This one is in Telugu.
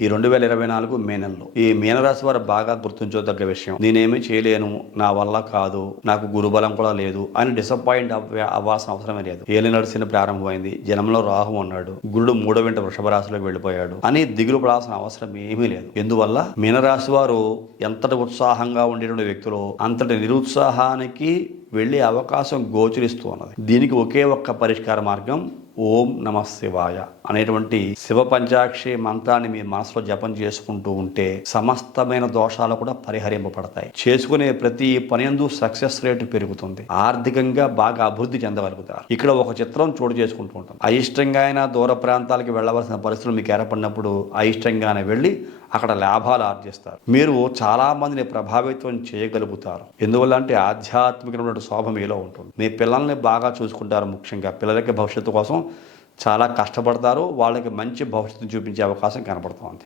ఈ 2024 మే నెలలో ఈ మీనరాశి వారు బాగా గుర్తుంచుకోదగ్గ విషయం, నేనేమీ చేయలేను, నా వల్ల కాదు, నాకు గురుబలం కూడా లేదు అని డిసప్పాయింట్ అవ్వాల్సిన అవసరమే లేదు. ఏలినాడు శని ప్రారంభమైంది, జనంలో రాహు ఉన్నాడు, గురుడు 3వ ఇంట వృషభ రాశిలోకి వెళ్ళిపోయాడు అని దిగులు పడాల్సిన అవసరం ఏమీ లేదు. ఎందువల్ల మీనరాశి వారు ఎంతటి ఉత్సాహంగా ఉండేటువంటి వ్యక్తులు అంతటి నిరుత్సాహానికి వెళ్ళే అవకాశం గోచరిస్తూ ఉన్నది. దీనికి ఒకే ఒక్క పరిష్కార మార్గం ఓం నమ శివాయ అనేటువంటి శివ పంచాక్షి మంత్రాన్ని మీ మనసులో జపం చేసుకుంటూ ఉంటే సమస్తమైన దోషాలు కూడా పరిహరింపబడతాయి. చేసుకునే ప్రతి పనియందు సక్సెస్ రేటు పెరుగుతుంది. ఆర్థికంగా బాగా అభివృద్ధి చెందగలుగుతారు. ఇక్కడ ఒక చిత్రం చోటు చేసుకుంటూ ఉంటుంది. అయిష్టంగా అయినా దూర ప్రాంతాలకు వెళ్ళవలసిన పరిస్థితులు మీకు ఏర్పడినప్పుడు అయిష్టంగానే వెళ్ళి అక్కడ లాభాలు ఆర్జిస్తారు. మీరు చాలా మందిని ప్రభావితం చేయగలుగుతారు. ఎందువల్ల అంటే ఆధ్యాత్మికమైన శోభ మీలో ఉంటుంది. మీ పిల్లల్ని బాగా చూసుకుంటారు. ముఖ్యంగా పిల్లలకి భవిష్యత్తు కోసం చాలా కష్టపడతారు. వాళ్ళకి మంచి భవిష్యత్తు చూపించే అవకాశం కనపడుతుంది.